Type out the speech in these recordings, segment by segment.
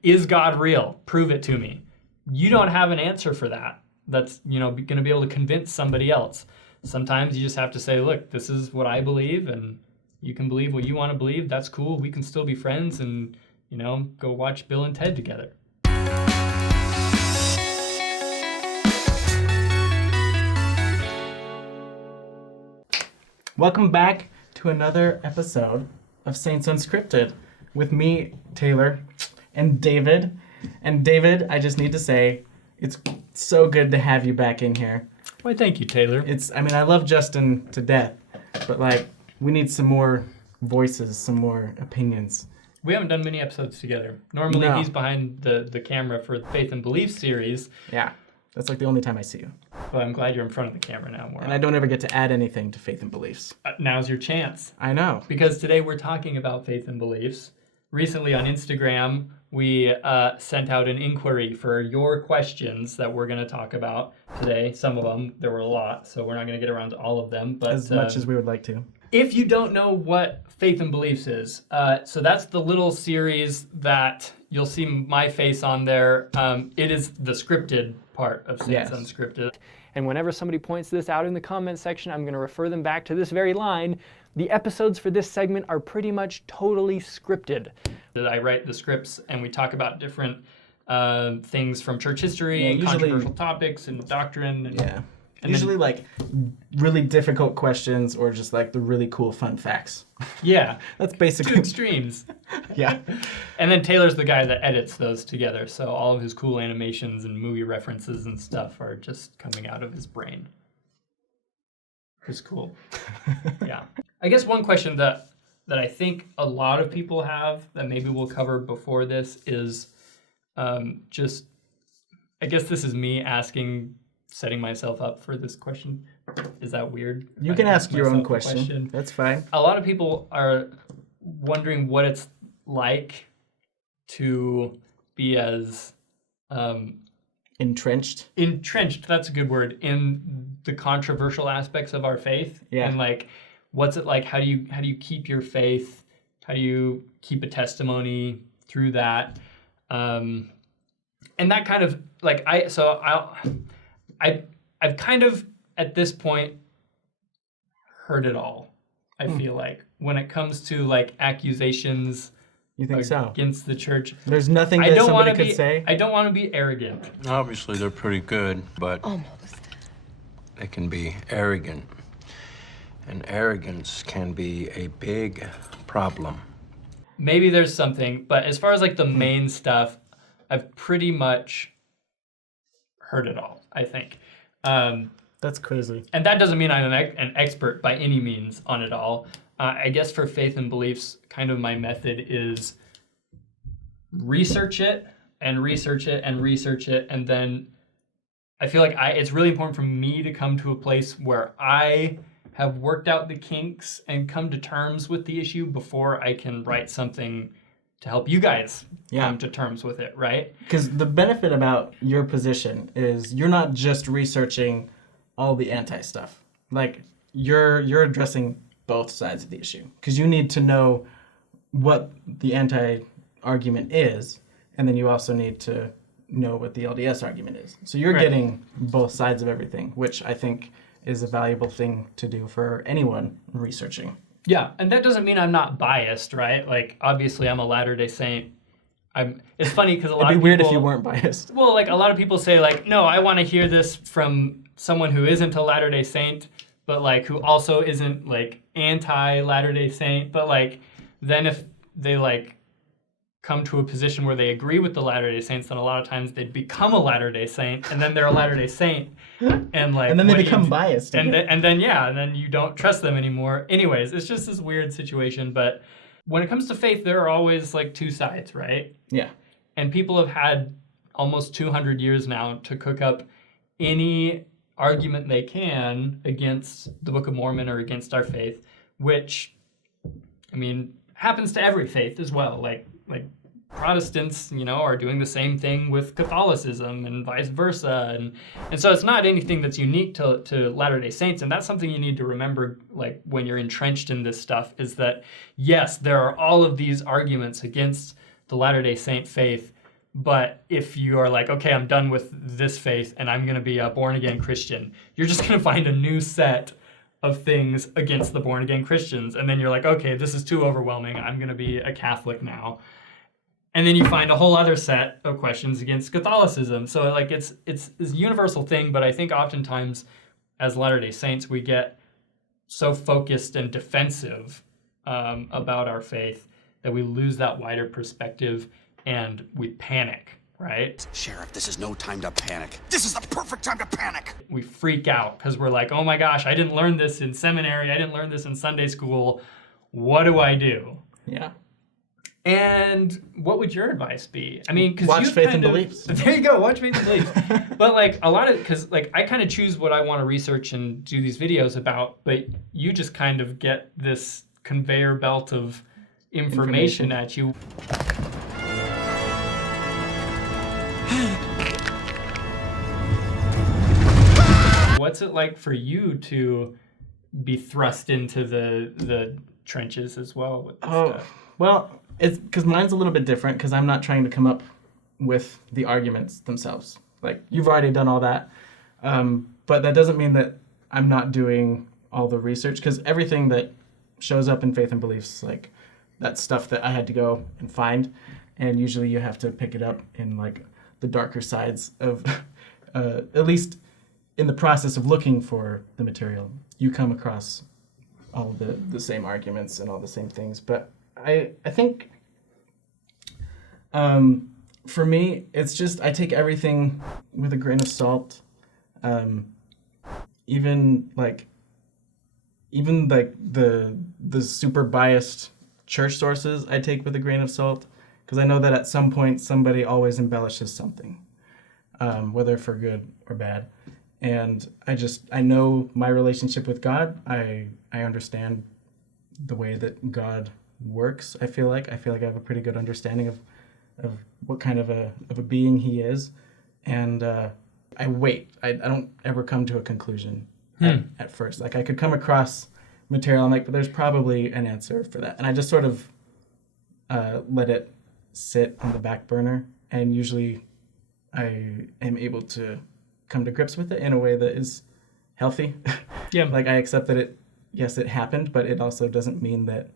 Is God real? Prove it to me. You don't have an answer for that. That's, going to be able to convince somebody else. Sometimes you just have to say, look, this is what I believe, and you can believe what you want to believe. That's cool. We can still be friends and, go watch Bill and Ted together. Welcome back to another episode of Saints Unscripted with me, Taylor, and David. And David, I just need to say, it's so good to have you back in here. Why, thank you, Taylor. I love Justin to death, but we need some more voices, some more opinions. We haven't done many episodes together. Normally he's behind the camera for the Faith and Belief series. Yeah, that's the only time I see you. But I'm glad you're in front of the camera now more. And I don't ever get to add anything to Faith and Beliefs. Now's your chance. I know. Because today we're talking about faith and beliefs. Recently on Instagram, we sent out an inquiry for your questions that we're going to talk about today. Some of them, there were a lot, so we're not going to get around to all of them. But as much as we would like to. If you don't know what Faith and Beliefs is, so that's the little series that you'll see my face on there. It is the scripted part of Saints Unscripted. And whenever somebody points this out in the comment section, I'm going to refer them back to this very line. The episodes for this segment are pretty much totally scripted. I write the scripts and we talk about different things from church history and controversial topics and doctrine. And usually really difficult questions or just the really cool fun facts. Yeah. That's basically... Two extremes. Yeah. And then Taylor's the guy that edits those together, so all of his cool animations and movie references and stuff are just coming out of his brain. It's cool. Yeah. I guess one question that I think a lot of people have that maybe we'll cover before this is I guess this is me setting myself up for this question. Is that weird? You can ask your own question. That's fine. A lot of people are wondering what it's like to be as entrenched, that's a good word, in the controversial aspects of our faith. Yeah. And what's it like? How do you keep your faith? How do you keep a testimony through that? And that kind of I've kind of at this point heard it all. I feel like when it comes to accusations. You think against the church. There's nothing that somebody could say? I don't want to be arrogant. Obviously, they're pretty good, but they can be arrogant. And arrogance can be a big problem. Maybe there's something, but as far as the main stuff, I've pretty much heard it all, I think. That's crazy. And that doesn't mean I'm an expert by any means on it all. I guess for faith and beliefs, kind of my method is research it, and then I feel like it's really important for me to come to a place where I have worked out the kinks and come to terms with the issue before I can write something to help you guys come to terms with it, right? Because the benefit about your position is you're not just researching all the anti-stuff. You're addressing both sides of the issue. Because you need to know what the anti-argument is, and then you also need to know what the LDS argument is. So you're getting both sides of everything, which I think is a valuable thing to do for anyone researching. Yeah, and that doesn't mean I'm not biased, right? Obviously, I'm a Latter-day Saint. It's funny because a lot of people... It'd be weird if you weren't biased. Well, a lot of people say, no, I want to hear this from someone who isn't a Latter-day Saint, but, who also isn't, anti-Latter-day Saint. But, then if they, come to a position where they agree with the Latter-day Saints, then a lot of times they'd become a Latter-day Saint, and then they're a Latter-day Saint. And, and then they become biased. And then you don't trust them anymore. Anyways, it's just this weird situation. But when it comes to faith, there are always, two sides, right? Yeah. And people have had almost 200 years now to cook up any argument they can against the Book of Mormon or against our faith, which, happens to every faith as well. Like Protestants, are doing the same thing with Catholicism and vice versa. And so it's not anything that's unique to Latter-day Saints. And that's something you need to remember, when you're entrenched in this stuff, is that, yes, there are all of these arguments against the Latter-day Saint faith, But if you are like, okay, I'm done with this faith and I'm going to be a born-again Christian, you're just going to find a new set of things against the born-again Christians. And then you're like, okay, this is too overwhelming. I'm going to be a Catholic now. And then you find a whole other set of questions against Catholicism. So like it's a universal thing, but I think oftentimes as Latter-day Saints, we get so focused and defensive about our faith that we lose that wider perspective and we panic, right? Sheriff, this is no time to panic. This is the perfect time to panic. We freak out because we're like, oh my gosh, I didn't learn this in seminary. I didn't learn this in Sunday school. What do I do? Yeah. And what would your advice be? I mean, because watch Faith and Beliefs. There you go, watch Faith and Beliefs. But like a lot of, because like I kind of choose what I want to research and do these videos about, but you just kind of get this conveyor belt of information at you. What's it like for you to be thrust into the trenches as well with this stuff? Well, it's because mine's a little bit different because I'm not trying to come up with the arguments themselves. Like, you've already done all that. But that doesn't mean that I'm not doing all the research, because everything that shows up in Faith and Beliefs, like, that's stuff that I had to go and find. And usually you have to pick it up in, like, the darker sides of, at least in the process of looking for the material, you come across all the same arguments and all the same things. But I think for me, it's just I take everything with a grain of salt. Even the super biased church sources I take with a grain of salt, because I know that at some point somebody always embellishes something, whether for good or bad. And I know my relationship with God. I understand the way that God works. I feel like I have a pretty good understanding of what kind of a being He is, and I wait. I don't ever come to a conclusion at first. Like, I could come across material, I'm like, but there's probably an answer for that, and I just sort of let it sit on the back burner, and usually I am able to come to grips with it in a way that is healthy. Yeah. Like, I accept that it happened, but it also doesn't mean that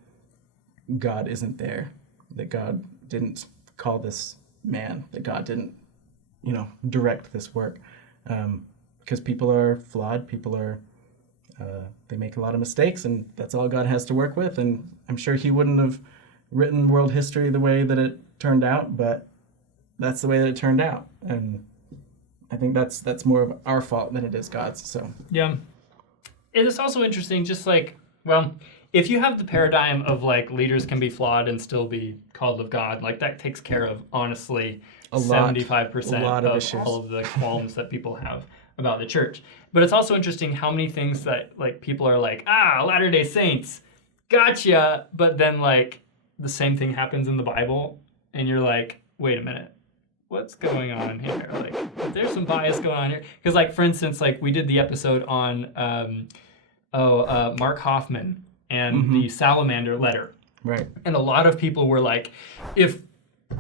God isn't there, that God didn't call this man, that God didn't, direct this work. Because people are flawed, they make a lot of mistakes, and that's all God has to work with. And I'm sure He wouldn't have written world history the way that it turned out, but that's the way that it turned out. And I think that's more of our fault than it is God's. So yeah, it's also interesting. Just like, well, if you have the paradigm of like leaders can be flawed and still be called of God, like that takes care of honestly 75% of all of the qualms that people have about the church. But it's also interesting how many things that like people are like, Latter-day Saints, gotcha. But then like the same thing happens in the Bible, and you're like, wait a minute. What's going on here? Like, there's some bias going on here. Because, like, for instance, like, we did the episode on, Mark Hoffman and the Salamander letter. right, And a lot of people were like, if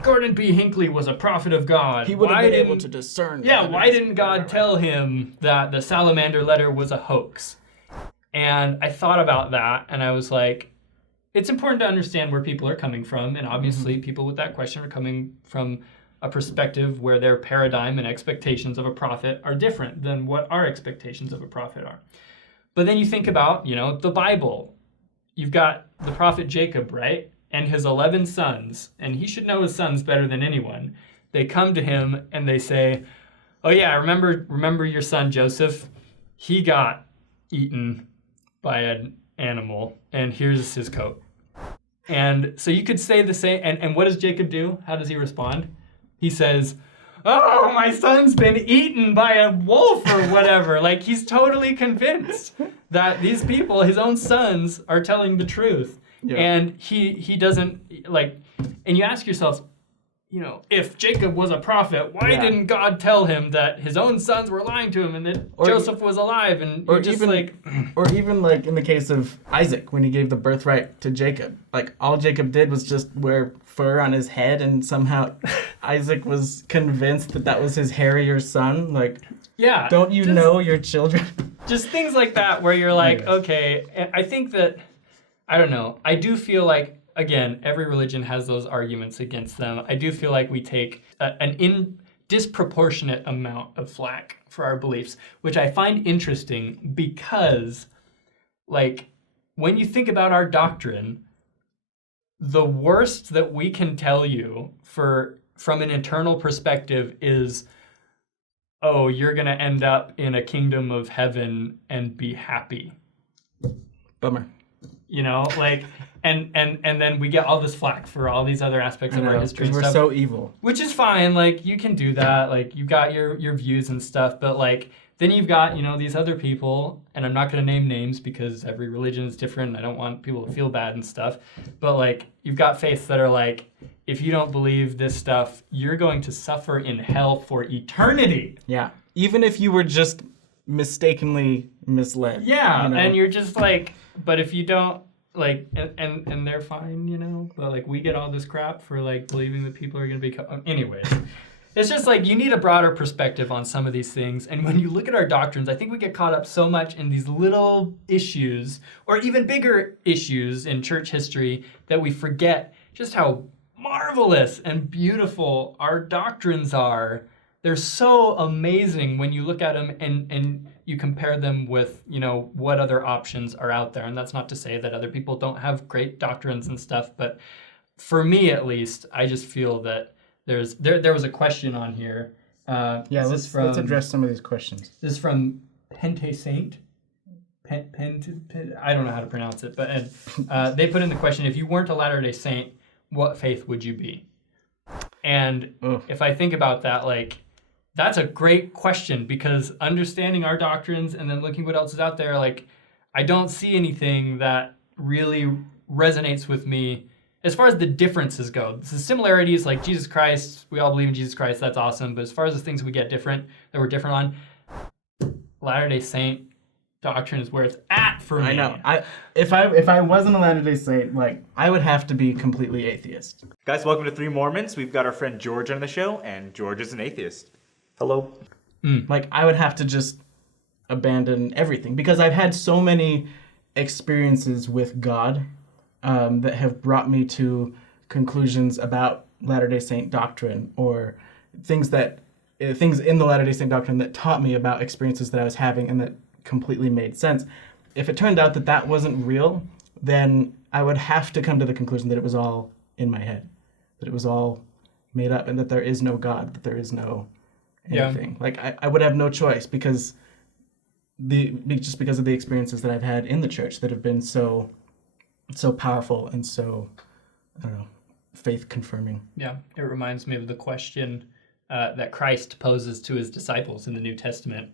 Gordon B. Hinckley was a prophet of God, He would have been able to discern. Yeah, why didn't God tell him that the Salamander letter was a hoax? And I thought about that, and I was like, it's important to understand where people are coming from. And obviously, people with that question are coming from a perspective where their paradigm and expectations of a prophet are different than what our expectations of a prophet are. But then you think about, the Bible. You've got the prophet Jacob, right? And his 11 sons, and he should know his sons better than anyone. They come to him and they say, oh yeah, remember your son Joseph? He got eaten by an animal, and here's his coat. And so you could say the same, and what does Jacob do? How does he respond? He says, oh, my son's been eaten by a wolf or whatever. Like, he's totally convinced that these people, his own sons, are telling the truth. Yeah. And he doesn't, like, and you ask yourself, if Jacob was a prophet, why didn't God tell him that his own sons were lying to him and that Joseph was alive? And or just even like in the case of Isaac, when he gave the birthright to Jacob, like all Jacob did was just wear fur on his head, and somehow Isaac was convinced that was his hairier son. Like, don't you know your children? Just things like that where you're like, okay. I think that, I don't know. I do feel like, again, every religion has those arguments against them. I do feel like we take an disproportionate amount of flack for our beliefs, which I find interesting because, like, when you think about our doctrine, the worst that we can tell you from an eternal perspective is, oh, you're going to end up in a kingdom of heaven and be happy. Bummer. And then we get all this flack for all these other aspects of our history and we're stuff. so evil. Which is fine, like, you can do that, like, you've got your views and stuff, but, like, then you've got, these other people, and I'm not going to name names because every religion is different, and I don't want people to feel bad and stuff, but, like, you've got faiths that are like, if you don't believe this stuff, you're going to suffer in hell for eternity. Yeah. Even if you were just mistakenly misled. Yeah, and you're just like, but if you don't, like, and they're fine, but, like, we get all this crap for, like, believing that people are going to be... Anyways, it's just, like, you need a broader perspective on some of these things, and when you look at our doctrines, I think we get caught up so much in these little issues, or even bigger issues in church history, that we forget just how marvelous and beautiful our doctrines are. They're so amazing when you look at them and you compare them with, what other options are out there. And that's not to say that other people don't have great doctrines and stuff, but for me at least, I just feel that there was a question on here. Let's address some of these questions. This is from Pente Saint. I don't know how to pronounce it, but they put in the question, if you weren't a Latter-day Saint, what faith would you be? And if I think about that, like, that's a great question, because understanding our doctrines and then looking what else is out there, like, I don't see anything that really resonates with me as far as the differences go. The similarities, like Jesus Christ, we all believe in Jesus Christ, that's awesome. But as far as the things we get different, that we're different on, Latter-day Saint doctrine is where it's at for me. I know. If I wasn't a Latter-day Saint, like, I would have to be completely atheist. Guys, welcome to Three Mormons. We've got our friend George on the show, and George is an atheist. Hello. Like, I would have to just abandon everything, because I've had so many experiences with God that have brought me to conclusions about Latter-day Saint doctrine, or things in the Latter-day Saint doctrine that taught me about experiences that I was having and that completely made sense. If it turned out that that wasn't real, then I would have to come to the conclusion that it was all in my head, that it was all made up, and that there is no God, that there is no anything. Like, I would have no choice, because of the experiences that I've had in the church that have been so powerful and so, I don't know, faith confirming. Yeah, it reminds me of the question that Christ poses to his disciples in the New Testament.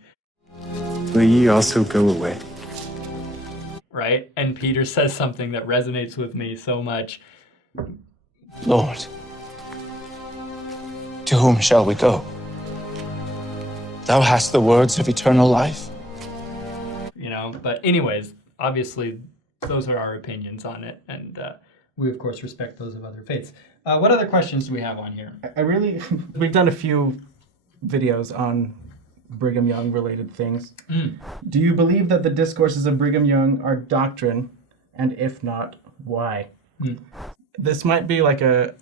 Will ye also go away? Right? And Peter says something that resonates with me so much. Lord, to whom shall we go? Thou hast the words of eternal life. But anyways, obviously, those are our opinions on it, and we, of course, respect those of other faiths. What other questions do we have on here? We've done a few videos on Brigham Young related things. Do you believe that the discourses of Brigham Young are doctrine, and if not, why? This might be like a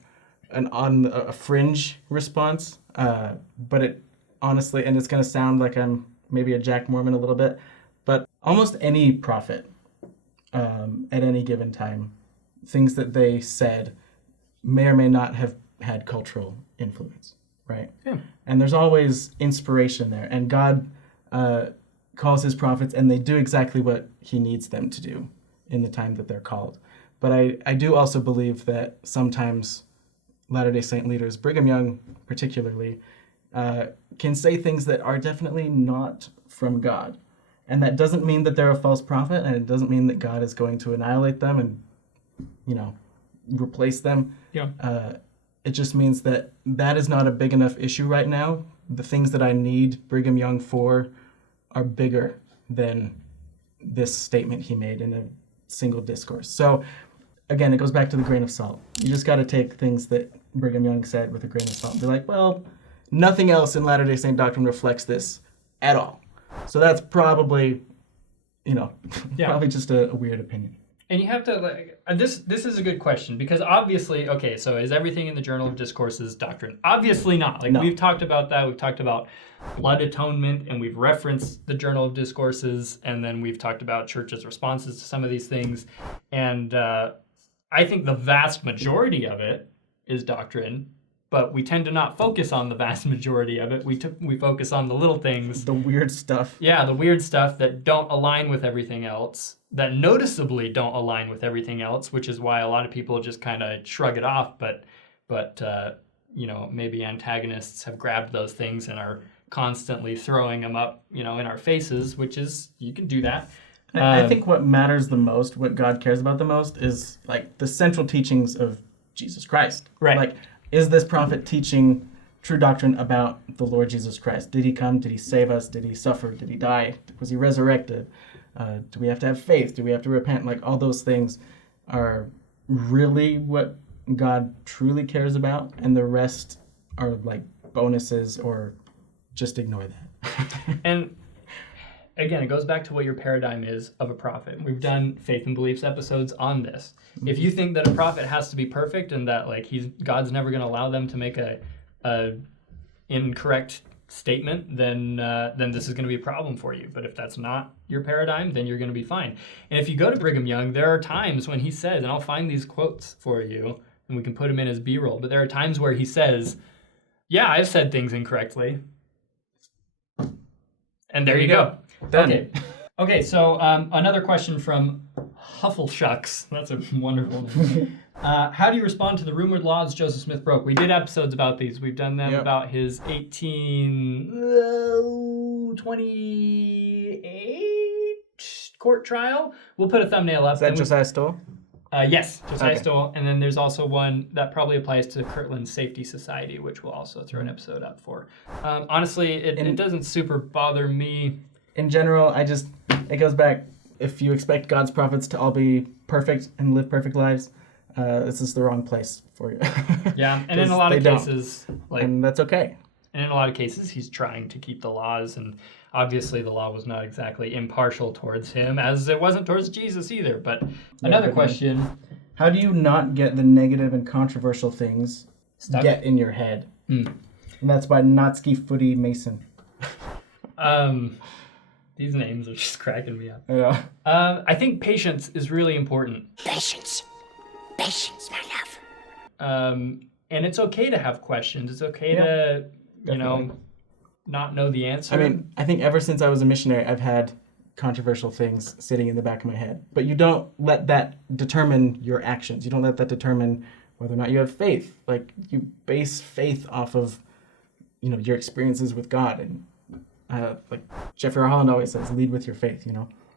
fringe response, but it honestly, and it's going to sound like I'm maybe a Jack Mormon a little bit, but almost any prophet at any given time, things that they said may or may not have had cultural influence, right? Yeah. And there's always inspiration there, and God calls his prophets, and they do exactly what he needs them to do in the time that they're called. But I do also believe that sometimes Latter-day Saint leaders, Brigham Young particularly, can say things that are definitely not from God. And that doesn't mean that they're a false prophet, and it doesn't mean that God is going to annihilate them and, replace them. Yeah. It It just means that that is not a big enough issue right now. The things that I need Brigham Young for are bigger than this statement he made in a single discourse. So again, it goes back to the grain of salt. You just got to take things that Brigham Young said with a grain of salt and be like, well, nothing else in Latter-day Saint doctrine reflects this at all. So that's probably, probably just a weird opinion. And you have to, this is a good question, because obviously, okay, so is everything in the Journal of Discourses doctrine? Obviously not. No. We've talked about that. We've talked about blood atonement, and we've referenced the Journal of Discourses, and then we've talked about church's responses to some of these things. And I think the vast majority of it is doctrine, but we tend to not focus on the vast majority of it. We focus on the little things. The weird stuff. Yeah, the weird stuff that don't align with everything else, that noticeably don't align with everything else, which is why a lot of people just kind of shrug it off. But maybe antagonists have grabbed those things and are constantly throwing them up, in our faces, which is, you can do that. I think what matters the most, what God cares about the most, is like the central teachings of Jesus Christ. Right. Like, is this prophet teaching true doctrine about the Lord Jesus Christ? Did he come? Did he save us? Did he suffer? Did he die? Was he resurrected? Do we have to have faith? Do we have to repent? Like, all those things are really what God truly cares about, and the rest are like bonuses, or just ignore that. And again, it goes back to what your paradigm is of a prophet. We've done faith and beliefs episodes on this. If you think that a prophet has to be perfect and that God's never going to allow them to make a incorrect statement, then this is going to be a problem for you. But if that's not your paradigm, then you're going to be fine. And if you go to Brigham Young, there are times when he says, and I'll find these quotes for you, and we can put them in as B-roll, but there are times where he says, yeah, I've said things incorrectly. And there you go. Done. Okay, so another question from Huffleshucks. That's a wonderful name. How do you respond to the rumored laws Joseph Smith broke? We did episodes about these. We've done them about his 1828 court trial. We'll put a thumbnail up. Is that Josiah Stoll? Yes, Josiah Stoll. And then there's also one that probably applies to Kirtland's Safety Society, which we'll also throw an episode up for. Honestly, it doesn't super bother me. In general, it goes back, if you expect God's prophets to all be perfect and live perfect lives, this is the wrong place for you. Yeah, and in a lot of cases, and that's okay. And in a lot of cases, he's trying to keep the laws, and obviously the law was not exactly impartial towards him, as it wasn't towards Jesus either. But another question. How do you not get the negative and controversial things get in your head? And that's by Natsuki Footy Mason. These names are just cracking me up. Yeah. I think patience is really important. Patience, my love. And it's okay to have questions. It's okay to, not know the answer. I mean, I think ever since I was a missionary, I've had controversial things sitting in the back of my head. But you don't let that determine your actions. You don't let that determine whether or not you have faith. Like, you base faith off of, your experiences with God. And like Jeffrey R. Holland always says, lead with your faith,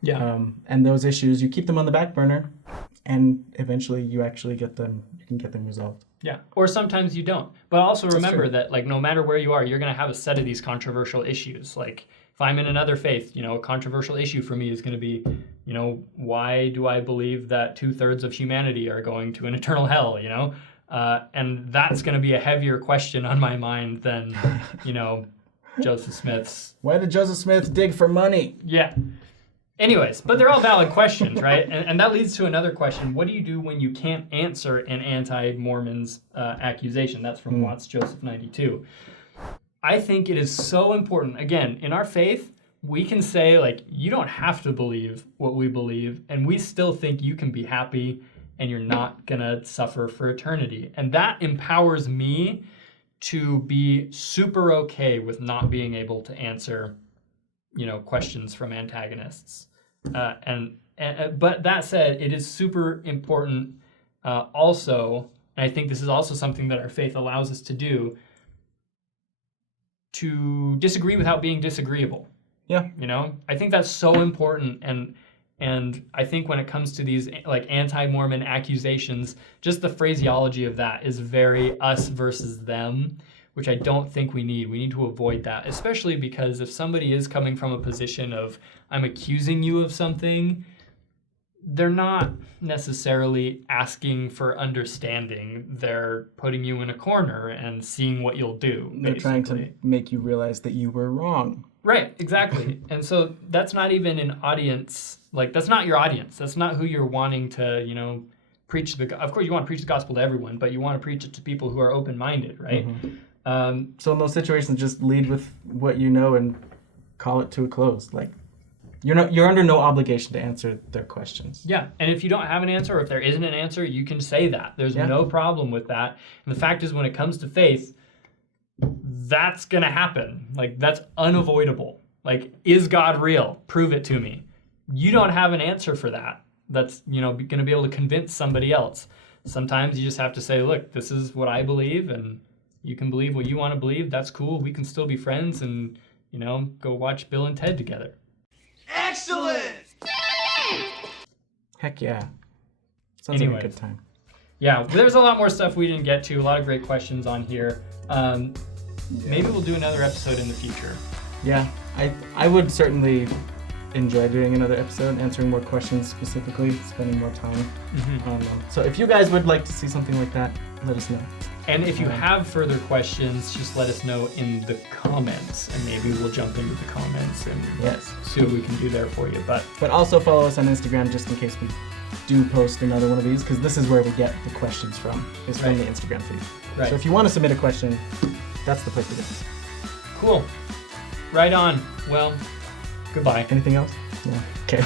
Yeah. And those issues, you keep them on the back burner, and eventually you actually you can get them resolved. Yeah, or sometimes you don't. But also remember that, no matter where you are, you're going to have a set of these controversial issues. Like, if I'm in another faith, a controversial issue for me is going to be, why do I believe that 2/3 of humanity are going to an eternal hell, And that's going to be a heavier question on my mind than, Joseph Smith's. Why did Joseph Smith dig for money? Yeah. Anyways, but they're all valid questions, right? And that leads to another question. What do you do when you can't answer an anti-Mormon's accusation? That's from Watts Joseph 92. I think it is so important. Again, in our faith, we can say, you don't have to believe what we believe, and we still think you can be happy and you're not going to suffer for eternity. And that empowers me to be super okay with not being able to answer questions from antagonists. But that said, it is super important also, and I think this is also something that our faith allows us to do, to disagree without being disagreeable. Yeah. I think that's so important, and And I think when it comes to these like anti-Mormon accusations, just the phraseology of that is very us versus them, which I don't think we need. We need to avoid that, especially because if somebody is coming from a position of, I'm accusing you of something, they're not necessarily asking for understanding. They're putting you in a corner and seeing what you'll do. They're trying to make you realize that you were wrong. Right, exactly. And so that's not even an audience, like that's not your audience. That's not who you're wanting to, you know, preach of course you want to preach the gospel to everyone, but you want to preach it to people who are open-minded, right? Mm-hmm. So in those situations, just lead with what you know and call it to a close. Like you're under no obligation to answer their questions. Yeah, and if you don't have an answer, or if there isn't an answer, you can say that. There's no problem with that. And the fact is, when it comes to faith, that's gonna happen. Like that's unavoidable. Like, is God real? Prove it to me. You don't have an answer for that. That's, you know, gonna be able to convince somebody else. Sometimes you just have to say, look, this is what I believe, and you can believe what you want to believe. That's cool. We can still be friends, and you know, go watch Bill and Ted together. Excellent! Heck yeah. Sounds like a good time. Yeah, there's a lot more stuff we didn't get to. A lot of great questions on here. Maybe we'll do another episode in the future. Yeah, I would certainly enjoy doing another episode, answering more questions specifically, spending more time on them. So if you guys would like to see something like that, let us know. And if you have further questions, just let us know in the comments, and maybe we'll jump into the comments and see what we can do there for you. But also follow us on Instagram just in case we do post another one of these, because this is where we get the questions from, is from the Instagram feed. Right. So if you want to submit a question, that's the place to go. Cool. Right on. Well, goodbye. Anything else? No. Okay.